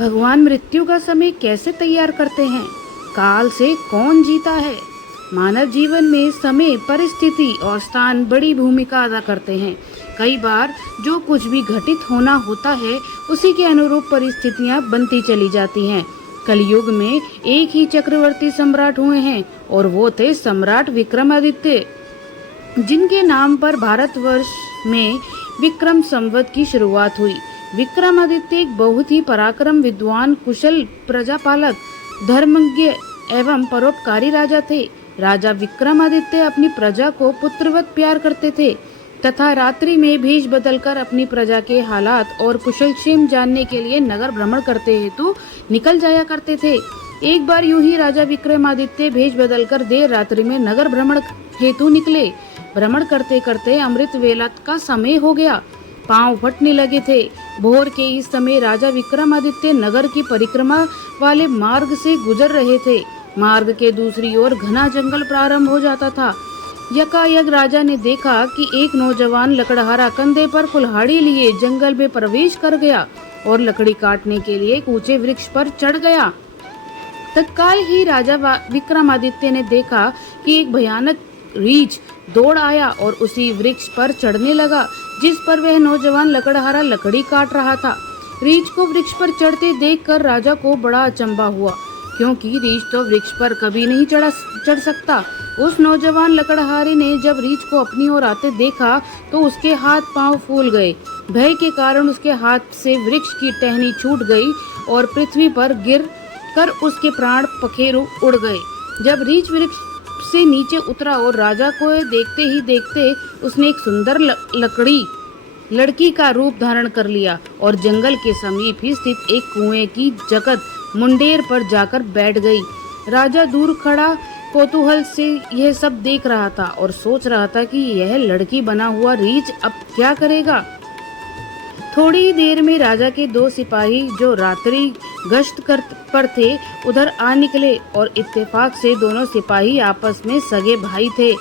भगवान मृत्यु का समय कैसे तैयार करते हैं? काल से कौन जीता है? मानव जीवन में समय, परिस्थिति और स्थान बड़ी भूमिका अदा करते हैं। कई बार जो कुछ भी घटित होना होता है, उसी के अनुरूप परिस्थितियां बनती चली जाती हैं। कलयुग में एक ही चक्रवर्ती सम्राट हुए हैं और वो थे सम्राट विक्रमादित्य, जिनके नाम पर भारतवर्ष में विक्रम संवत की शुरुआत हुई। विक्रमादित्य एक बहुत ही पराक्रम, विद्वान, कुशल प्रजापालक, धर्मज्ञ एवं परोपकारी राजा थे। राजा विक्रमादित्य अपनी प्रजा को पुत्रवत प्यार करते थे तथा रात्रि में भेष बदलकर अपनी प्रजा के हालात और कुशलक्षेम जानने के लिए नगर भ्रमण करते हेतु निकल जाया करते थे। एक बार यूं ही राजा विक्रमादित्य भेष बदलकर देर रात्रि में नगर भ्रमण हेतु निकले। भ्रमण करते करते अमृत वेला का समय हो गया। पांव फटने लगे थे। भोर के इस समय राजा विक्रमादित्य नगर की परिक्रमा वाले मार्ग से गुजर रहे थे। मार्ग के दूसरी ओर घना जंगल प्रारंभ हो जाता था। यकायक राजा ने देखा कि एक नौजवान लकड़हारा कंधे पर कुल्हाड़ी लिए जंगल में प्रवेश कर गया और लकड़ी काटने के लिए एक ऊंचे वृक्ष पर चढ़ गया। तत्काल ही राजा विक्रमादित्य ने देखा कि एक भयानक रीछ दौड़ आया और उसी वृक्ष पर चढ़ने लगा जिस पर वह नौजवान लकड़हारा लकड़ी काट रहा था। रीछ को वृक्ष पर चढ़ते देखकर राजा को बड़ा अचंभा हुआ, क्योंकि रीछ तो वृक्ष पर कभी नहीं चढ़ सकता। उस नौजवान लकड़हारे ने जब रीछ को अपनी ओर आते देखा तो उसके हाथ पांव फूल गए। भय के कारण उसके हाथ से वृक्ष की टहनी छूट गई और पृथ्वी पर गिर कर उसके प्राण पखेरु उड़ गए। जब रीछ वृक्ष से नीचे उतरा और राजा को देखते ही देखते उसने एक सुंदर लड़की का रूप धारण कर लिया और जंगल के समीप ही स्थित एक कुएं की जगत मुंडेर पर जाकर बैठ गई। राजा दूर खड़ा कौतूहल से यह सब देख रहा था और सोच रहा था कि यह लड़की बना हुआ रीछ अब क्या करेगा। थोड़ी ही देर में राजा के दो सिपाही जो रात्रि गश्त पर थे उधर आ निकले और इत्तेफाक से दोनों सिपाही आपस में सगे भाई थे।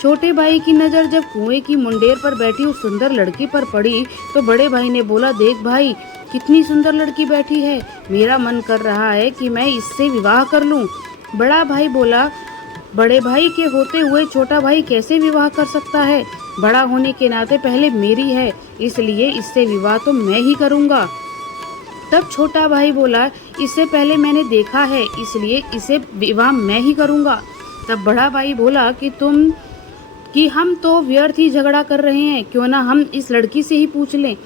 छोटे भाई की नजर जब कुएं की मुंडेर पर बैठी उस सुंदर लड़की पर पड़ी तो बड़े भाई ने बोला, देख भाई, कितनी सुंदर लड़की बैठी है, मेरा मन कर रहा है कि मैं इससे विवाह कर लूं। बड़ा भाई बोला, बड़े भाई के होते हुए छोटा भाई कैसे विवाह कर सकता है? बड़ा होने के नाते पहले मेरी है, इसलिए इससे विवाह तो मैं ही करूंगा। तब छोटा भाई बोला, इससे पहले मैंने देखा है, इसलिए इसे विवाह मैं ही करूंगा। तब बड़ा भाई बोला कि हम तो व्यर्थ ही झगड़ा कर रहे हैं, क्यों ना हम इस लड़की से ही पूछ लें।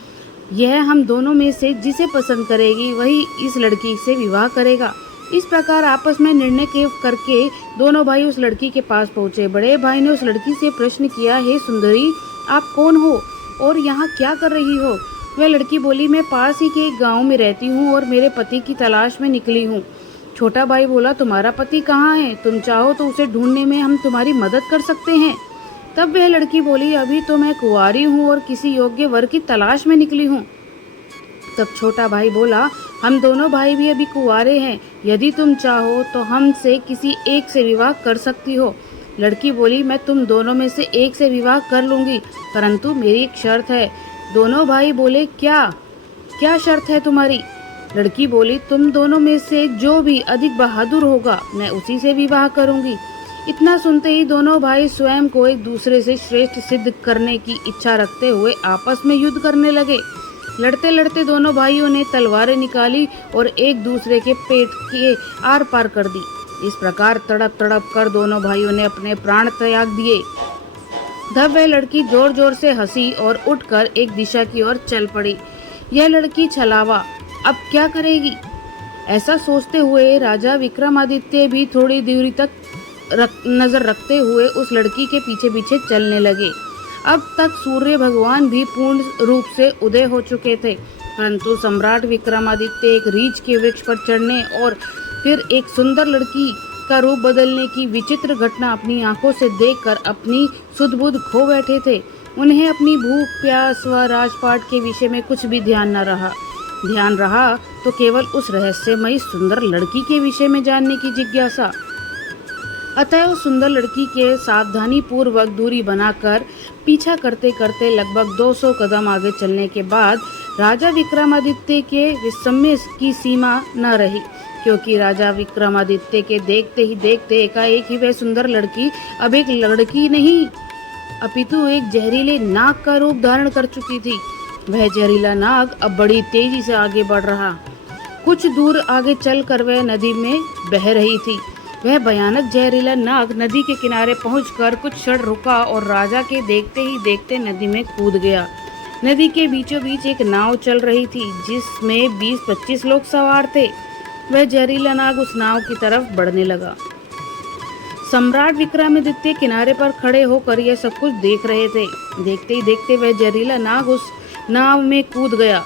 यह हम दोनों में से जिसे पसंद करेगी वही इस लड़की से विवाह करेगा। इस प्रकार आपस में निर्णय करके दोनों भाई उस लड़की के पास पहुंचे। बड़े भाई ने उस लड़की से प्रश्न किया, हे सुंदरी, आप कौन हो और यहाँ क्या कर रही हो? वह लड़की बोली, मैं पास ही के एक गांव में रहती हूँ और मेरे पति की तलाश में निकली हूँ। छोटा भाई बोला, तुम्हारा पति कहाँ है? तुम चाहो तो उसे ढूंढने में हम तुम्हारी मदद कर सकते हैं। तब वह लड़की बोली, अभी तो मैं कुंवारी हूँ और किसी योग्य वर की तलाश में निकली हूँ। तब छोटा भाई बोला, हम दोनों भाई भी अभी कुंवारे हैं, यदि तुम चाहो तो हमसे किसी एक से विवाह कर सकती हो। लड़की बोली, मैं तुम दोनों में से एक से विवाह कर लूंगी, परंतु मेरी एक शर्त है। दोनों भाई बोले, क्या शर्त है तुम्हारी? लड़की बोली, तुम दोनों में से जो भी अधिक बहादुर होगा मैं उसी से विवाह करूंगी। इतना सुनते ही दोनों भाई स्वयं को एक दूसरे से श्रेष्ठ सिद्ध करने की इच्छा रखते हुए आपस में युद्ध करने लगे। लड़ते लड़ते दोनों भाइयों ने तलवारें निकाली और एक दूसरे के पेट के आर पार कर दी। इस प्रकार तड़प तड़प कर दोनों भाइयों ने अपने प्राण त्याग दिए। तब वह लड़की जोर जोर से हंसी और उठकर एक दिशा की ओर चल पड़ी। यह लड़की छलावा, अब क्या करेगी? ऐसा सोचते हुए राजा विक्रमादित्य भी थोड़ी दूरी तक नजर रखते हुए उस लड़की के पीछे पीछे चलने लगे। अब तक सूर्य भगवान भी पूर्ण रूप से उदय हो चुके थे, परंतु सम्राट विक्रमादित्य एक रीछ के वृक्ष पर चढ़ने और फिर एक सुंदर लड़की का रूप बदलने की विचित्र घटना अपनी आंखों से देखकर अपनी सुध-बुध खो बैठे थे। उन्हें अपनी भूख, प्यास व राजपाट के विषय में कुछ भी ध्यान रहा तो केवल उस रहस्यमयी सुंदर लड़की के विषय में जानने की जिज्ञासा। अतः उस सुंदर लड़की के सावधानी पूर्वक दूरी बनाकर पीछा करते करते लगभग 200 कदम आगे चलने के बाद राजा विक्रमादित्य के विस्मय की सीमा न रही, क्योंकि राजा विक्रमादित्य के देखते ही देखते एकाएक ही वह सुंदर लड़की अब एक लड़की नहीं अपितु एक जहरीले नाग का रूप धारण कर चुकी थी। वह जहरीला नाग अब बड़ी तेजी से आगे बढ़ रहा। कुछ दूर आगे चलकर वह नदी में बह रही थी। वह भयानक जहरीला नाग नदी के किनारे पहुंचकर कुछ क्षण रुका और राजा के देखते ही देखते नदी में कूद गया। नदी के बीचों बीच एक नाव चल रही थी जिसमें 20-25 लोग सवार थे। वह जहरीला नाग उस नाव की तरफ बढ़ने लगा। सम्राट विक्रमादित्य किनारे पर खड़े होकर यह सब कुछ देख रहे थे। देखते ही देखते वह जहरीला नाग उस नाव में कूद गया।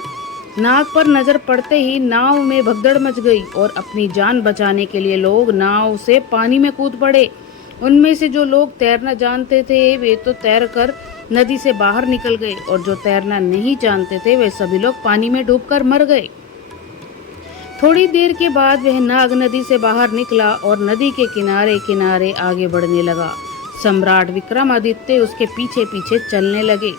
नाग पर नजर पड़ते ही नाव में भगदड़ मच गई और अपनी जान बचाने के लिए लोग नाव से पानी में कूद पड़े। उनमें से जो लोग तैरना जानते थे वे तो तैर कर नदी से बाहर निकल गए और जो तैरना नहीं जानते थे वे सभी लोग पानी में डूबकर मर गए। थोड़ी देर के बाद वह नाग नदी से बाहर निकला और नदी के किनारे किनारे आगे बढ़ने लगा। सम्राट विक्रमादित्य उसके पीछे पीछे चलने लगे।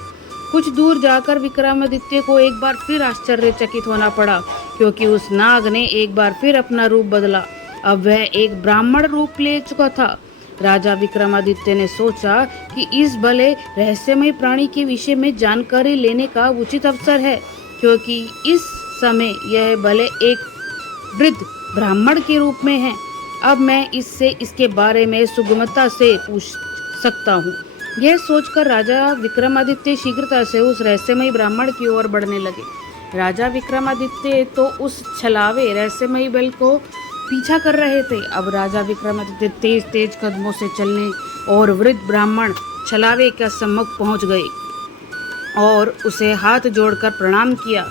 कुछ दूर जाकर विक्रमादित्य को एक बार फिर आश्चर्यचकित होना पड़ा, क्योंकि उस नाग ने एक बार फिर अपना रूप बदला। अब वह एक ब्राह्मण रूप ले चुका था। राजा विक्रमादित्य ने सोचा कि इस भले रहस्यमय प्राणी के विषय में जानकारी लेने का उचित अवसर है, क्योंकि इस समय यह भले एक वृद्ध ब्राह्मण के रूप में है। अब मैं इससे इसके बारे में सुगमता से पूछ सकता हूँ। यह सोचकर राजा विक्रमादित्य शीघ्रता से उस रहस्यमयी ब्राह्मण की ओर बढ़ने लगे। राजा विक्रमादित्य तो उस छलावे रहस्यमयी बल को पीछा कर रहे थे। अब राजा विक्रमादित्य तेज तेज कदमों से चलने और वृद्ध ब्राह्मण छलावे के सम्मुख पहुंच गए और उसे हाथ जोड़कर प्रणाम किया।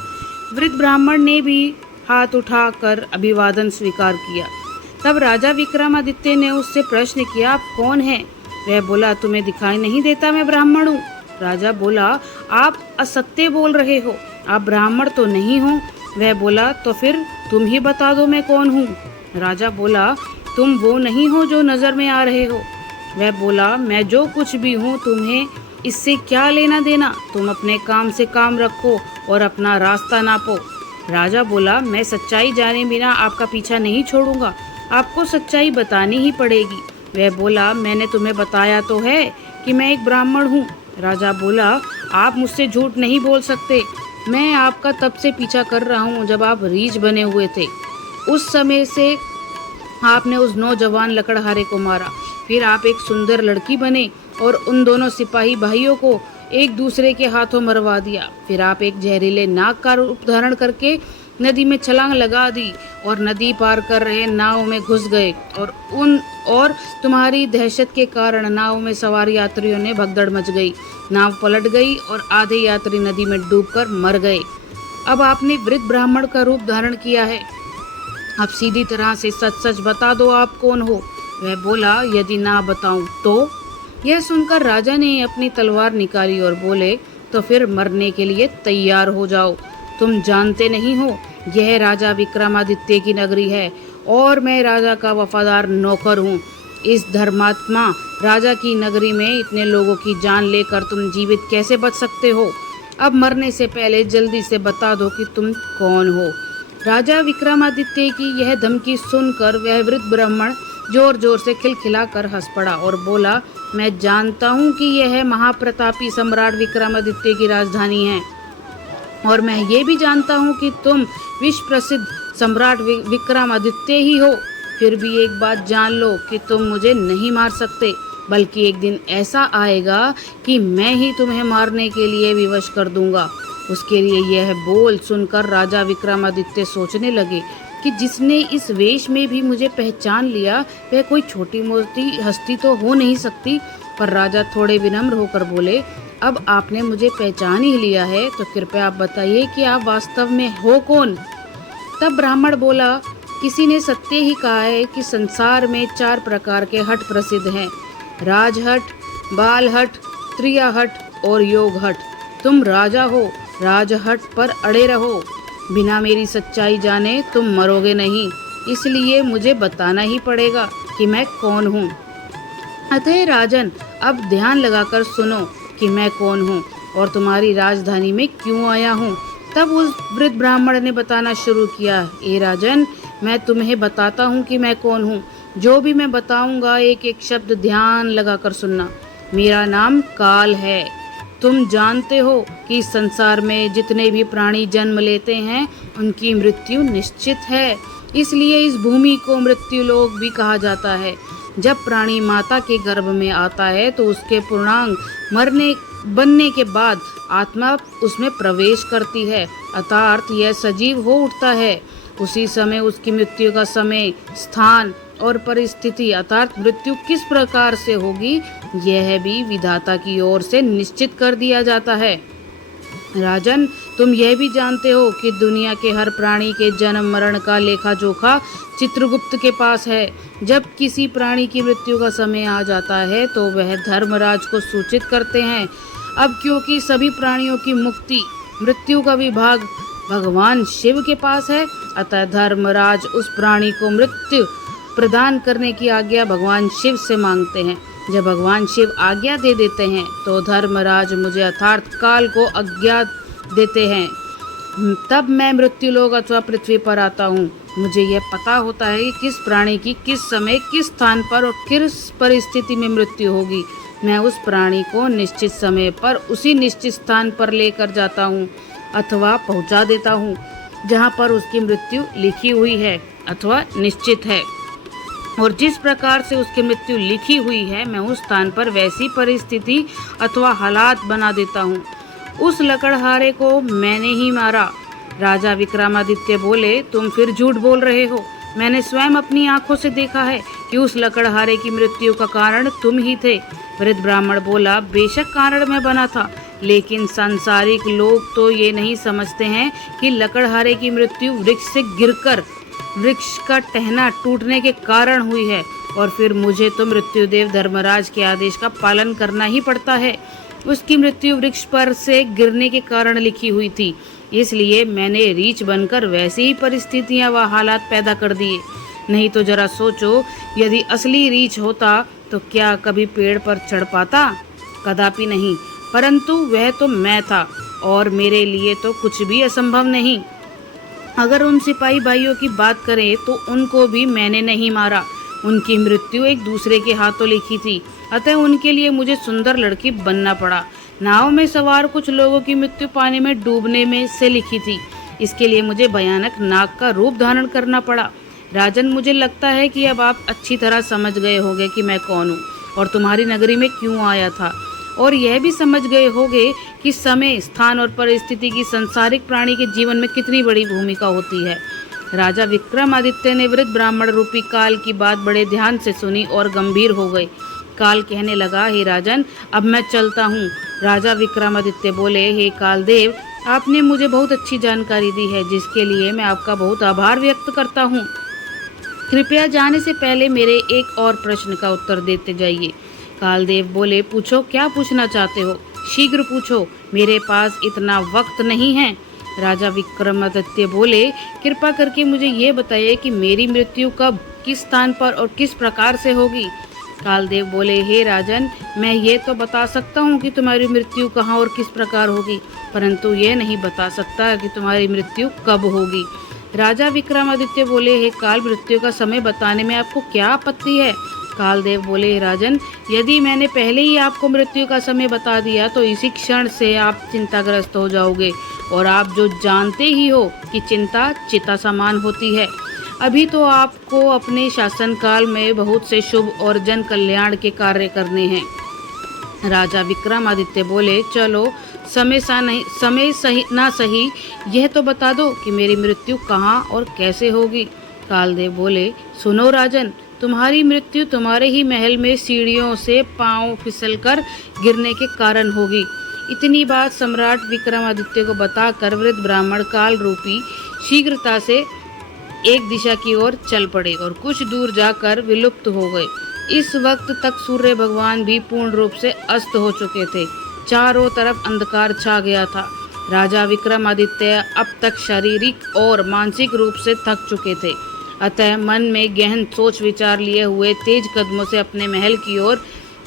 वृद्ध ब्राह्मण ने भी हाथ उठाकर अभिवादन स्वीकार किया। तब राजा विक्रमादित्य ने उससे प्रश्न किया, आप कौन हैं? वह बोला, तुम्हें दिखाई नहीं देता मैं ब्राह्मण हूँ। राजा बोला, आप असत्य बोल रहे हो, आप ब्राह्मण तो नहीं हो। वह बोला, तो फिर तुम ही बता दो मैं कौन हूँ। राजा बोला, तुम वो नहीं हो जो नजर में आ रहे हो। वह बोला, मैं जो कुछ भी हूँ तुम्हें इससे क्या लेना देना, तुम अपने काम से काम रखो और अपना रास्ता नापो। राजा बोला, मैं सच्चाई जाने बिना आपका पीछा नहीं छोड़ूंगा, आपको सच्चाई बतानी ही पड़ेगी। वह बोला, मैंने तुम्हें बताया तो है कि मैं एक ब्राह्मण हूँ। राजा बोला, आप मुझसे झूठ नहीं बोल सकते, मैं आपका तब से पीछा कर रहा हूँ जब आप रीछ बने हुए थे। उस समय से आपने उस नौजवान लकड़हारे को मारा, फिर आप एक सुंदर लड़की बने और उन दोनों सिपाही भाइयों को एक दूसरे के हाथों मरवा दिया। फिर आप एक जहरीले नाग का रूप धारण करके नदी में छलांग लगा दी और नदी पार कर रहे नाव में घुस गए और तुम्हारी दहशत के कारण नाव में सवार यात्रियों ने भगदड़ मच गई। नाव पलट गई और आधे यात्री नदी में डूबकर मर गए। अब आपने वृद्ध ब्राह्मण का रूप धारण किया है, अब सीधी तरह से सच सच बता दो आप कौन हो। वह बोला, यदि ना बताऊं तो? यह सुनकर राजा ने अपनी तलवार निकाली और बोले, तो फिर मरने के लिए तैयार हो जाओ। तुम जानते नहीं हो यह राजा विक्रमादित्य की नगरी है और मैं राजा का वफादार नौकर हूँ। इस धर्मात्मा राजा की नगरी में इतने लोगों की जान लेकर तुम जीवित कैसे बच सकते हो? अब मरने से पहले जल्दी से बता दो कि तुम कौन हो। राजा विक्रमादित्य की यह धमकी सुनकर वह वृद्ध ब्राह्मण जोर जोर से खिलखिलाकर हंस पड़ा और बोला, मैं जानता हूँ कि यह महाप्रतापी सम्राट विक्रमादित्य की राजधानी है और मैं ये भी जानता हूँ कि तुम विश्व प्रसिद्ध सम्राट विक्रमादित्य ही हो। फिर भी एक बात जान लो कि तुम मुझे नहीं मार सकते, बल्कि एक दिन ऐसा आएगा कि मैं ही तुम्हें मारने के लिए विवश कर दूंगा। उसके लिए यह बोल सुनकर राजा विक्रमादित्य सोचने लगे कि जिसने इस वेश में भी मुझे पहचान लिया वह कोई छोटी मोटी हस्ती तो हो नहीं सकती। पर राजा थोड़े विनम्र होकर बोले, अब आपने मुझे पहचान ही लिया है तो कृपया आप बताइए कि आप वास्तव में हो कौन। तब ब्राह्मण बोला, किसी ने सत्य ही कहा है कि संसार में 4 प्रकार के हट प्रसिद्ध हैं, राजहट, बालहट, त्रियाहट और योगहट। तुम राजा हो, राजहट पर अड़े रहो, बिना मेरी सच्चाई जाने तुम मरोगे नहीं, इसलिए मुझे बताना ही पड़ेगा कि मैं कौन हूँ। अतः राजन, अब ध्यान लगाकर सुनो कि मैं कौन हूँ और तुम्हारी राजधानी में क्यों आया हूँ। तब उस वृद्ध ब्राह्मण ने बताना शुरू किया, ए राजन, मैं तुम्हें बताता हूँ कि मैं कौन हूँ। जो भी मैं बताऊंगा एक एक शब्द ध्यान लगाकर सुनना। मेरा नाम काल है। तुम जानते हो कि इस संसार में जितने भी प्राणी जन्म लेते हैं उनकी मृत्यु निश्चित है। इसलिए इस भूमि को मृत्यु लोक भी कहा जाता है। जब प्राणी माता के गर्भ में आता है तो उसके पूर्णांग बनने के बाद आत्मा उसमें प्रवेश करती है, अर्थात यह सजीव हो उठता है। उसी समय उसकी मृत्यु का समय, स्थान और परिस्थिति अर्थात मृत्यु किस प्रकार से होगी यह भी विधाता की ओर से निश्चित कर दिया जाता है। राजन, तुम यह भी जानते हो कि दुनिया के हर प्राणी के जन्म मरण का लेखा जोखा चित्रगुप्त के पास है। जब किसी प्राणी की मृत्यु का समय आ जाता है तो वह धर्मराज को सूचित करते हैं। अब क्योंकि सभी प्राणियों की मुक्ति मृत्यु का विभाग भगवान शिव के पास है, अतः धर्मराज उस प्राणी को मृत्यु प्रदान करने की आज्ञा भगवान शिव से मांगते हैं। जब भगवान शिव आज्ञा दे देते हैं तो धर्मराज मुझे अर्थात काल को आज्ञा देते हैं। तब मैं मृत्युलोक अथवा पृथ्वी पर आता हूँ। मुझे यह पता होता है कि किस प्राणी की किस समय किस स्थान पर और किस परिस्थिति में मृत्यु होगी। मैं उस प्राणी को निश्चित समय पर उसी निश्चित स्थान पर लेकर जाता हूँ अथवा पहुँचा देता हूँ जहाँ पर उसकी मृत्यु लिखी हुई है अथवा निश्चित है। और जिस प्रकार से उसकी मृत्यु लिखी हुई है मैं उस स्थान पर वैसी परिस्थिति अथवा हालात बना देता हूँ। उस लकड़हारे को मैंने ही मारा। राजा विक्रमादित्य बोले, तुम फिर झूठ बोल रहे हो। मैंने स्वयं अपनी आंखों से देखा है कि उस लकड़हारे की मृत्यु का कारण तुम ही थे। वृद्ध ब्राह्मण बोला, बेशक कारण मैं बना था, लेकिन सांसारिक लोग तो ये नहीं समझते हैं कि लकड़हारे की मृत्यु वृक्ष से गिरकर वृक्ष का टहना टूटने के कारण हुई है और फिर मुझे तो मृत्युदेव धर्मराज के आदेश का पालन करना ही पड़ता है। उसकी मृत्यु वृक्ष पर से गिरने के कारण लिखी हुई थी, इसलिए मैंने रीछ बनकर वैसी ही परिस्थितियां व हालात पैदा कर दिए। नहीं तो जरा सोचो, यदि असली रीछ होता तो क्या कभी पेड़ पर चढ़ पाता? कदापि नहीं। परंतु वह तो मैं था और मेरे लिए तो कुछ भी असंभव नहीं। अगर उन सिपाही भाइयों की बात करें तो उनको भी मैंने नहीं मारा। उनकी मृत्यु एक दूसरे के हाथों लिखी थी, अतः उनके लिए मुझे सुंदर लड़की बनना पड़ा। नाव में सवार कुछ लोगों की मृत्यु पानी में डूबने में से लिखी थी, इसके लिए मुझे भयानक नाग का रूप धारण करना पड़ा। राजन, मुझे लगता है कि अब आप अच्छी तरह समझ गए होंगे कि मैं कौन हूँ और तुम्हारी नगरी में क्यों आया था, और यह भी समझ गए होंगे कि समय, स्थान और परिस्थिति की संसारिक प्राणी के जीवन में कितनी बड़ी भूमिका होती है। राजा विक्रमादित्य ने वृद्ध ब्राह्मण रूपी काल की बात बड़े ध्यान से सुनी और गंभीर हो गए। काल कहने लगा, हे राजन, अब मैं चलता हूँ। राजा विक्रमादित्य बोले, हे कालदेव, आपने मुझे बहुत अच्छी जानकारी दी है, जिसके लिए मैं आपका बहुत आभार व्यक्त करता हूँ। कृपया जाने से पहले मेरे एक और प्रश्न का उत्तर देते जाइए। कालदेव बोले, पूछो, क्या पूछना चाहते हो? शीघ्र पूछो, मेरे पास इतना वक्त नहीं है। राजा विक्रमादित्य बोले, कृपा करके मुझे ये बताइए कि मेरी मृत्यु कब, किस स्थान पर और किस प्रकार से होगी। कालदेव बोले, हे राजन, मैं ये तो बता सकता हूँ कि तुम्हारी मृत्यु कहाँ और किस प्रकार होगी, परंतु ये नहीं बता सकता कि तुम्हारी मृत्यु कब होगी। राजा विक्रमादित्य बोले, हे काल, मृत्यु का समय बताने में आपको क्या आपत्ति है? कालदेव बोले, राजन, यदि मैंने पहले ही आपको मृत्यु का समय बता दिया तो इसी क्षण से आप चिंताग्रस्त हो जाओगे, और आप जो जानते ही हो कि चिंता चिता समान होती है। अभी तो आपको अपने शासनकाल में बहुत से शुभ और जन कल्याण के कार्य करने हैं। राजा विक्रमादित्य बोले, चलो, समय सही ना सही, यह तो बता दो कि मेरी मृत्यु कहाँ और कैसे होगी। कालदेव बोले, सुनो राजन, तुम्हारी मृत्यु तुम्हारे ही महल में सीढ़ियों से पांव फिसलकर गिरने के कारण होगी। इतनी बात सम्राट विक्रमादित्य को बताकर वृद्ध ब्राह्मण काल रूपी शीघ्रता से एक दिशा की ओर चल पड़े और कुछ दूर जाकर विलुप्त हो गए। इस वक्त तक सूर्य भगवान भी पूर्ण रूप से अस्त हो चुके थे। चारों तरफ अंधकार छा गया था। राजा विक्रमादित्य अब तक शारीरिक और मानसिक रूप से थक चुके थे, अतः मन में गहन सोच विचार लिए हुए तेज कदमों से अपने महल की ओर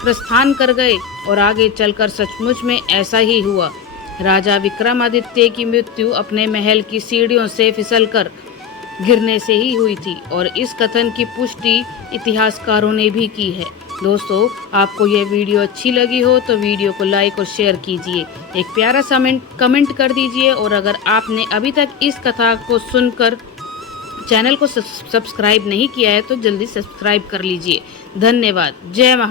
प्रस्थान कर गए और आगे चलकर सचमुच में ऐसा ही हुआ। राजा विक्रमादित्य की मृत्यु अपने महल की सीढ़ियों से फिसलकर गिरने से ही हुई थी और इस कथन की पुष्टि इतिहासकारों ने भी की है। दोस्तों, आपको यह वीडियो अच्छी लगी हो तो वीडियो को लाइक और शेयर कीजिए, एक प्यारा सा कमेंट कर दीजिए और अगर आपने अभी तक इस कथा को सुनकर चैनल को सब्सक्राइब नहीं किया है तो जल्दी सब्सक्राइब कर लीजिए। धन्यवाद। जय महा